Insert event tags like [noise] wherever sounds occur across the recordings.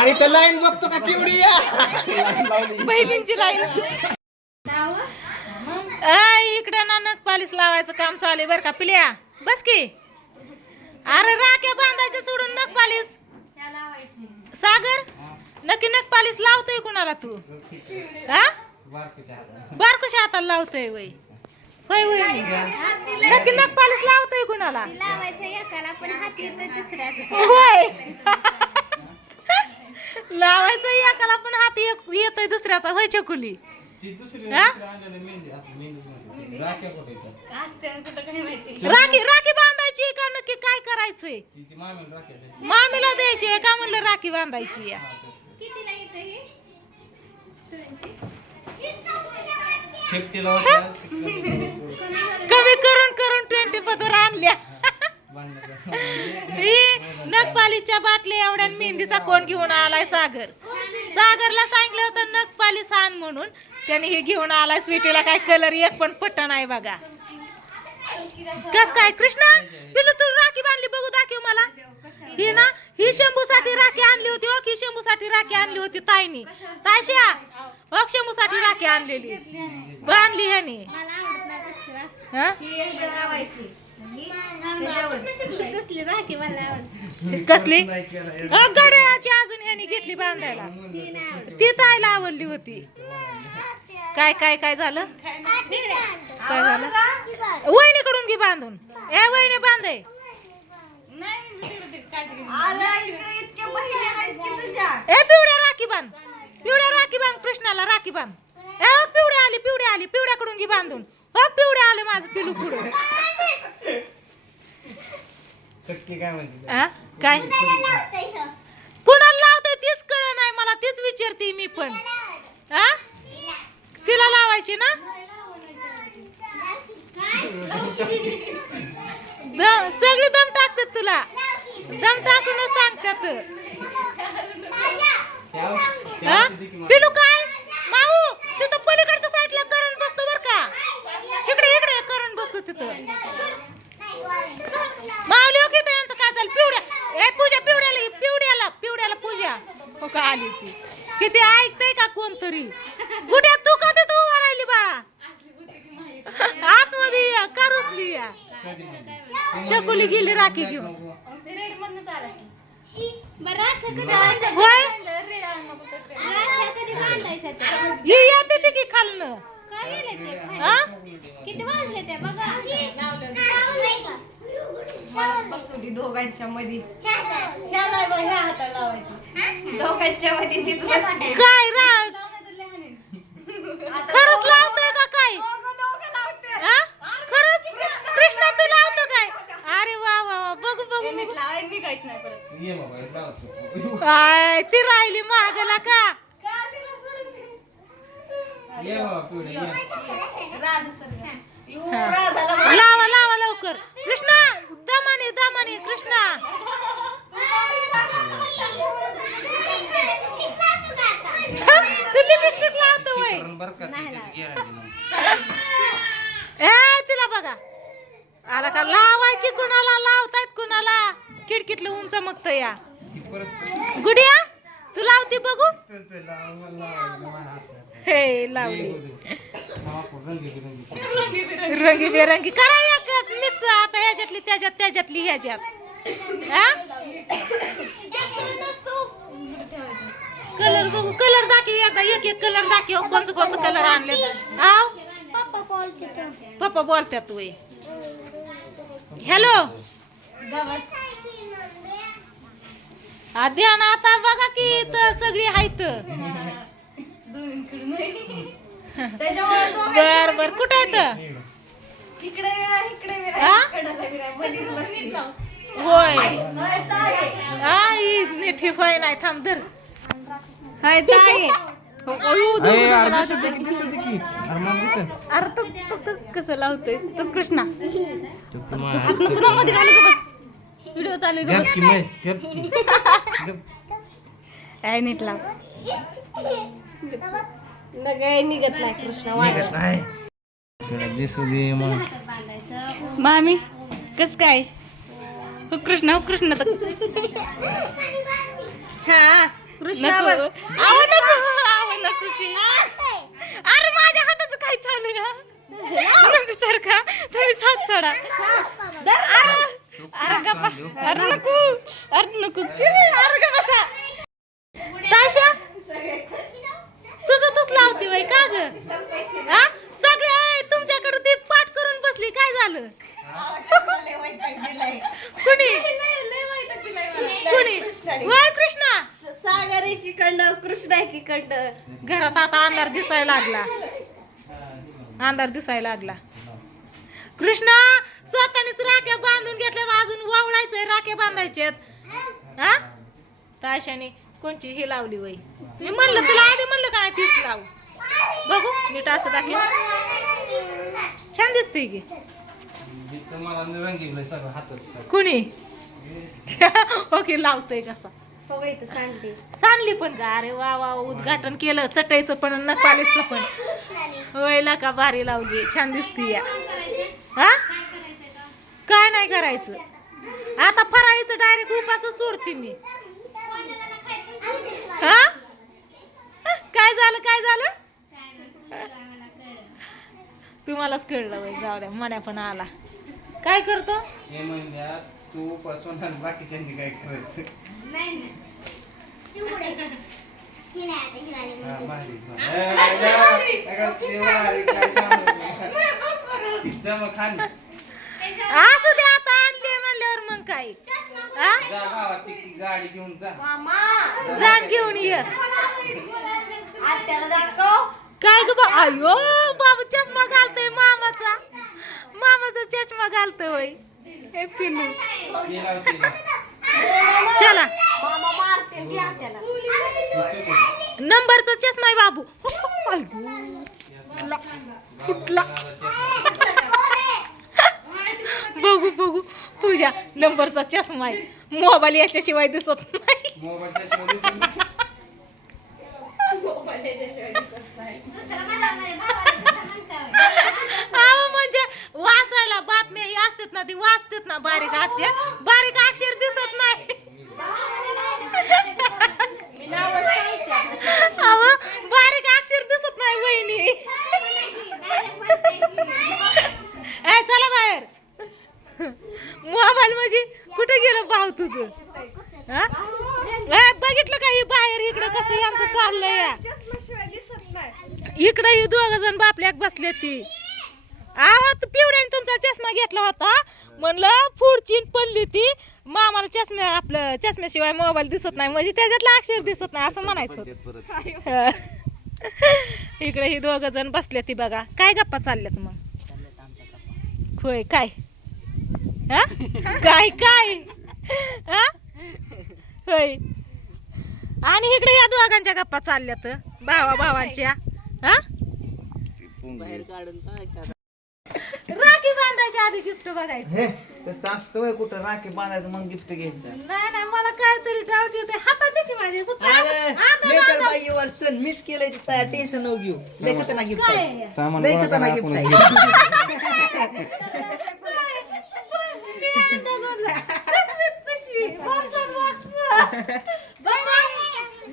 अरे तर लाईन बघतो का या बहिणींची लाईन. आय इकडे ना नख पालिश लावायचं काम चालू आहे बरं का. पिल्या बस की. अरे राख्या बांधायचं सोडून नख पालिश सागर नक्की नख पालिश लावतोय कुणाला तू? हा? बारकुशा हाताला लावतोय वय. होय होय. नक्की नख पालिश लावतोय कुणाला? लावायचं एकाला पण हात येतोय दुसऱ्याचा होय. लावायचं एकाला पण हात एक येतोय दुसऱ्याचा होय चकुली? हा? राखी राखी बांधायची का नक्की काय करायचंय? मामीला द्यायची. का म्हणलं राखी बांधायची आहे? कितीला येतं हे? कमी करून करून ट्वेंटी पदर आणल्या. नखपालीच्या बाटल्या एवढ्या मेहंदीचा कोण घेऊन आलाय सागर? सागरला सांगितलं होतं नखपालीस आण म्हणून. त्याने हे घेऊन आलाय स्वीटीला काय कलर एक पण पट्ट नाही बघा. कस काय? कृष्णा पिलू तू राखी बांधली बघू दाखव मला. ही ना ही शंभू साठी राखी आणली होती हो ही शंभू साठी राखी आणली होती ताईनी. तायशा हो शंभू साठी राखी आणलेली. बांधली ह्यानी. हा राखी मला आवडत कसली? अ, घड्याळाची अजून ह्यानी घेतली बांधायला. ती ताईला आवडली होती. काय काय काय झालं? काय झालं? वहिनीकडून घे बांधून. ए वहिनी बांधे ए पिवड्या राखी बांध. पिवड्या राखी बांध कृष्णाला राखी बांध. ए हो, पिवड्या आली पिवड्या आली. पिवड्याकडून घे बांधून. हो पिवड्या आले माझं पिलू पुढं. काय म्हणते? आ? काय? कुणाला लावतंय तीच कळ नाही मला तीच विचारते मी पण. हा तिला लावायची ना? द- सगळी दम टाकतात तुला. दम टाकूनच सांगतात. हा? पिलू काय माऊ तिथं पलीकडच्या साईडला करण बसतो बर का इकडे इकडे बसतो तिथं. माऊली हो की यांचं काय चाल पिवड्या ए पूजा पिवड्याला पिवड्याला पिवड्याला पूजा. हो का आली ती किती ऐकतय का कोणतरी? कुठे तू का तिथं उभा राहिली बाळा आतमध्ये या का रुसली या. चकुली गेली राखी घेऊन. बरं होय? ही येते ती की खालनं. काय गेले ते खाली? हा? किती वाजले ते? बघा. बसवली दोघांच्या मध्ये ह्या नाही बघ ह्या हाताला लावायची. दोघांच्या मध्ये मीच बसले. काय खरंच लावतोय का काय? हा? खरंच? कृष्णा तू लावतो काय? अरे वा वा वा. बघू बघू नीट लावायला निघायचं नाही परत ती राहिली मागला का? ये बाबा पिवडी ये. राधा सर. लावा लावा लवकर. कृष्णा दमाने दमाने कृष्णा. लिपस्टिक लावतो वय. बरं का. ए तिला बघा. आला का? लावायची कुणाला लावतायत कुणाला. खिडकीतलं उंच मगत या. गुडिया? तू लावती बघू. हे लावली रंगी बिरंगी. करा एक मिक्स आता ह्याच्यातली त्याच्यात त्याच्यातली ह्याच्यात. हा? कलर बघू. कलर दाखव एकदा. एक एक कलर दाखव. कोणचं कोणचं कलर आणले हा पप्पा बोलतात वय हॅलो ध्यान आता बघा की इथं सगळी आहेत बर बर. कुठं आहेत होय. होय, ताई. हा ही नीट ठीक होय नाही थांब धर. होय, ताई. अरे, तू तू तू कसं लावतोय? तू कृष्णा. मा- हात नको मध्ये घालू का बस. व्हिडिओ चालू [laughs] काय नीट लाव निघत नाही कृष्ण निघत नाही. तुला दिसू दे मग. मामी कस काय? हो कृष्ण हो कृष्ण तर हा कृष्णा नको. बघ. आव नको. आव नको की अरे माझ्या हाताचं काय चालू का सारखा. तुम्ही साथ सोडा. अरे गप्पा. अरे नको. अरे नको. अरे ग बसा. ताशा तुझं तूच लावते बाई का ग? हा? सगळे तुमच्याकडे ती पाठ करून बसली. काय झालं? कुणी? कुणी? वय कृष्णा. सागर एकीकडं कृष्णा एकीकडं. घरात आता अंधार दिसायला लागला. अंधार दिसायला लागला. कृष्णा स्वतःनेच राख्या बांधून घेतल्यात अजून वावळायचंय राख्या बांधायच्यात हा? ताशाने कोणची ही लावली वय मी म्हणलं तुला आधी म्हणलं काय तीच लाव? बघू नीट असं टाकलं छान दिसते की. कुणी? [laughs] ओके लावतोय कसा. सांगली पण का? अरे वा वा उद्घाटन केलं चटाईचं पण नकालीचं पण. होय का भारी लावली. छान दिसती या हा? काय नाही करायचं. आता फराळीचं डायरेक्ट उपास सोडते मी. हा? काय झालं काय झालं? तुम्हालाच कळलं बाई जाऊ द्या मण्या पण आला. काय करतो? हे म्हणल्यात तू पासून आणि बाकीच्यांनी काय करायचं? हा, असू दे आता आणले म्हणल्यावर मग काय. जा गावात ती ती गाडी घेऊन जा. जाण घेऊन ये. काय ग बा? अयो बाबू चष्मा घालतोय मामाचा. मामाचा चष्मा घालतोय होय. हे पिल्लू. चला? नंबरचा चष्मा आहे बाबू. अयो. फुटला बघू बघू पूजा नंबरचा चष्मा आहे. मोबाईल याच्याशिवाय दिसत नाही. अहो म्हणजे वाचायला बातम्या ही असतात ना ती वाचतात ना बारीक अक्षर. बारीक अक्षर दिसत नाही मी नावच सांगते आता. अहो बारीक अक्षर दिसत नाही वहिनी ए चला बाहेर मोबाईल म्हणजे कुठे गेलं भाऊ तुझं हा? ए, बघितलं का ही बाहेर इकडं कसं यांचं चाललंय इकडं इकडे ही दोघ जण बापल्याक बसले ती. आवा पिवड्याने तुमचा चष्मा घेतला होता? म्हणलं पुढची पडली ती. मामाला चष्म्या आपलं चष्म्याशिवाय मोबाईल दिसत नाही. म्हणजे त्याच्यातलं अक्षर दिसत नाही असं म्हणायचं होतं. इकडे ही दोघ जण बसले ती बघा. काय गप्पा चालल्यात मग? होय काय? हा? काय काय? होय. आणि इकडे या दोघांच्या गप्पा चालल्यात भावा भावांच्या. हा? राखी बांधायच्या आधी गिफ्ट बघायचं. हे तसं असतं होय कुठं राखी बांधायचं मग गिफ्ट घ्यायचं. नाही नाही मला काहीतरी डाऊट येते हातात दे की माझा- बाई मीच केलंय ते तयार टेन्शन घेऊ. लय खतरनाक गिफ्ट आहे? खतरनाक गिफ्ट आहे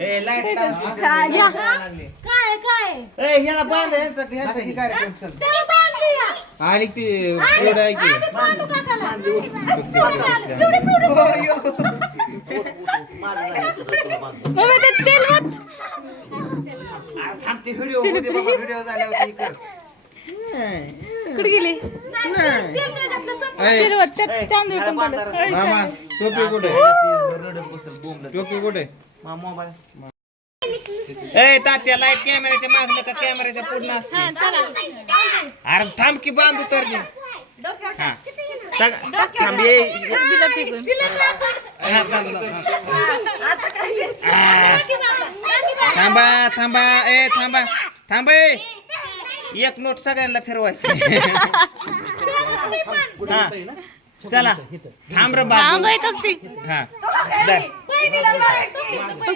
ए लाइट या. लागली काय काय? ए ह्याला बांधा ह्यांचा ह्यांचा की कार्यक्रम चल त्याला बांधली या. आणि ती एवढं आहे की आधी बांधू काकाला. हो, यो. मम्मी ते तेल मत अरे थांब ते व्हिडिओ व्हिडिओ झाल्यावर कर. कुठे गेली? नाही. ए, ह्याला बांधा रे. मामा टोपी कुठे रडत बसल बोंबलत. टोपी कुठे मा मोबाईल ए तात्या लाइट कॅमेऱ्याच्या मागलं का कॅमेऱ्याच्या पूर्ण असते अरे थांब की बांधू तर दे. हा सग- थांब ये ये- हा, थांब, थांब, थांब. आ. थांबा थांबा ए थांबा थांब ए. एक नोट सगळ्यांना फिरवायची चला. थांब रे बाबू. थांबाय तर ती. हा. धर.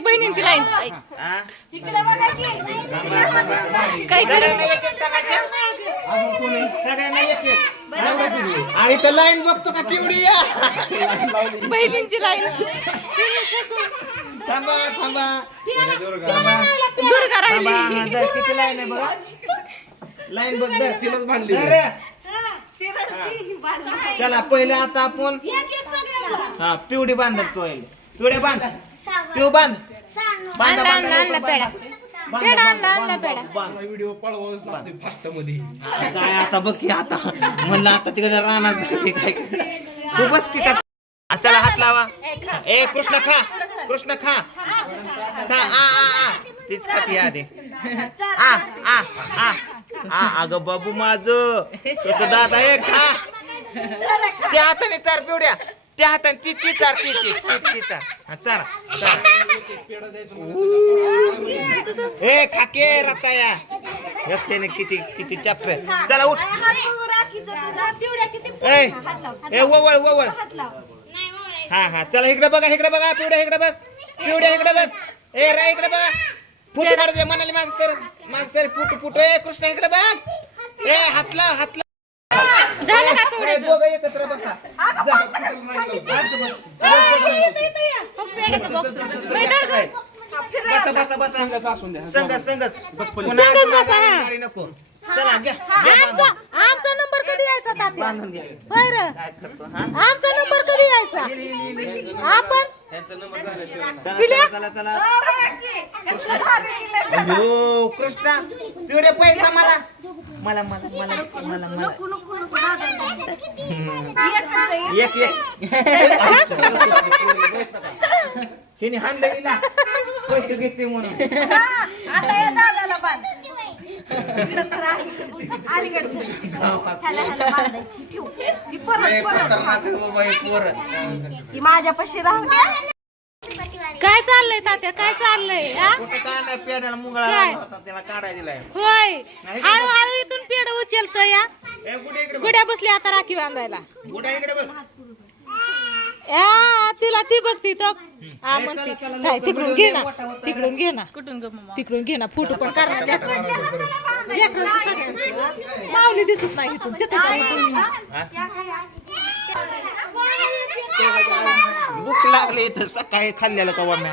बहिणींची लाईन. हा? इकडे बघा की. काय सगळ्यांना एक एक टाकायचं? सगळ्यांना एक एक. आणि तर लाईन बघतो का केवढी या बहिणींची लाईन. थांबा थांबा. दुर्गा. थांबा. दुर्गा राहिली. थांबा. हा, धर. किती लाईन आहे बघा लाईन बघ धर. तिलाच बांधली धर. चला पहिले आता आपण हा पिवडी बांधत पहिले. पिवड्या बांध. पिव बांध. बांधा आणला, आणला, आणला पेढा. पेढा आणला, आणला पेढा. बांध. व्हिडिओ पळवाच लागते फास्टमध्ये काय आता बघ की आता. म्हणलं आता तिकडे राहणार नाही काय तू बस की चला हात लावा. ए कृष्ण खा. कृष्ण खा. खा आ आ आ. तीच खाती आधी. आ आ आ. हा अगं बाबू माझ. त्याचं दादा आहे खा. त्या हाताने चार पिवड्या. त्या हाताने ती ती चार ती ती ती ती चार. हा, चार. चार. ए खाके रताया एकट्याने किती किती चॅप्टर चला उठ. ए ए ववळ ववळ हा हा. चला इकडे बघा इकडे बघा पिवड्या इकडे बघ. पिवड्या इकडे बघ. ए रा इकडे बघा. फुट काढ दे माग सर. माग सर फुट फुट. ए कृष्ण इकडे बघ. ए हातला हातला. झालं का ए, दोघं एकत्र बसा. बसा बसा बसा. असून द्या. संगच संगच बस पुन्हा संगच बसा, हा. गाडी नको. चला घ्या. घ्या आमचा बांधून. आमचा नंबर कधी यायचा तात्या? बांधून घ्या. होय रे काय करतो हा? आमचा नंबर कधी यायचा? आपण? त्यांचा नंबर झाला चला चला चला चला अयो कृष्णा पिवडे पैसा मला. मला मला मला मला मला. एक एक. हिने हाणलं हिला. पैसे घेते म्हणून. आता या दादाला बांध. ती माझ्यापाशी राहू द्या काय चाललंय तात्या? काय चाललंय? हा? पेड्याला मुंगळा त्याला काढाय दिलाय होय हळूहळू इथून पेड उचलत या गुड्या बसली आता राखी बांधायला. गुडा इकडे बघ या तिला ती बघती तो हा म्हणते काय तिकडून घे ना. तिकडून घे ना. कुठून तिकडून घे ना. फोटो पण काढणार लेकरांचं. माऊली दिसत नाही इथून. तिथं भूक लागली इथं. सकाळी खाल्लेलं का वाम्या?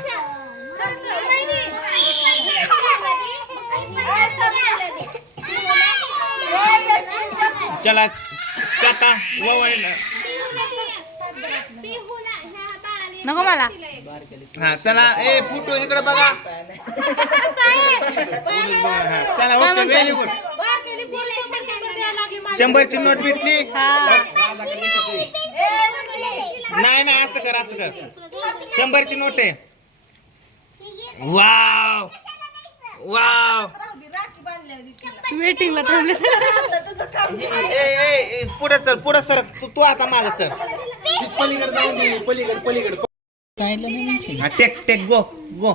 चला चाटा ववायला नको मला. हा चला ए फोटो इकडे बघा. पोलीस बघा, हा. चला ओके व्हेरी गुड शंभरची नोट भेटली? नाही नाही असं कर असं कर. शंभरची नोट आहे. वाव. वाव. वेटिंगला थांबले. ए ए ए, पुढे चल पुढे सर तू तू आता माग सर. पलीकडे जाऊन दे पलीकडे पलीकडे हा, टेक टेक गो गो.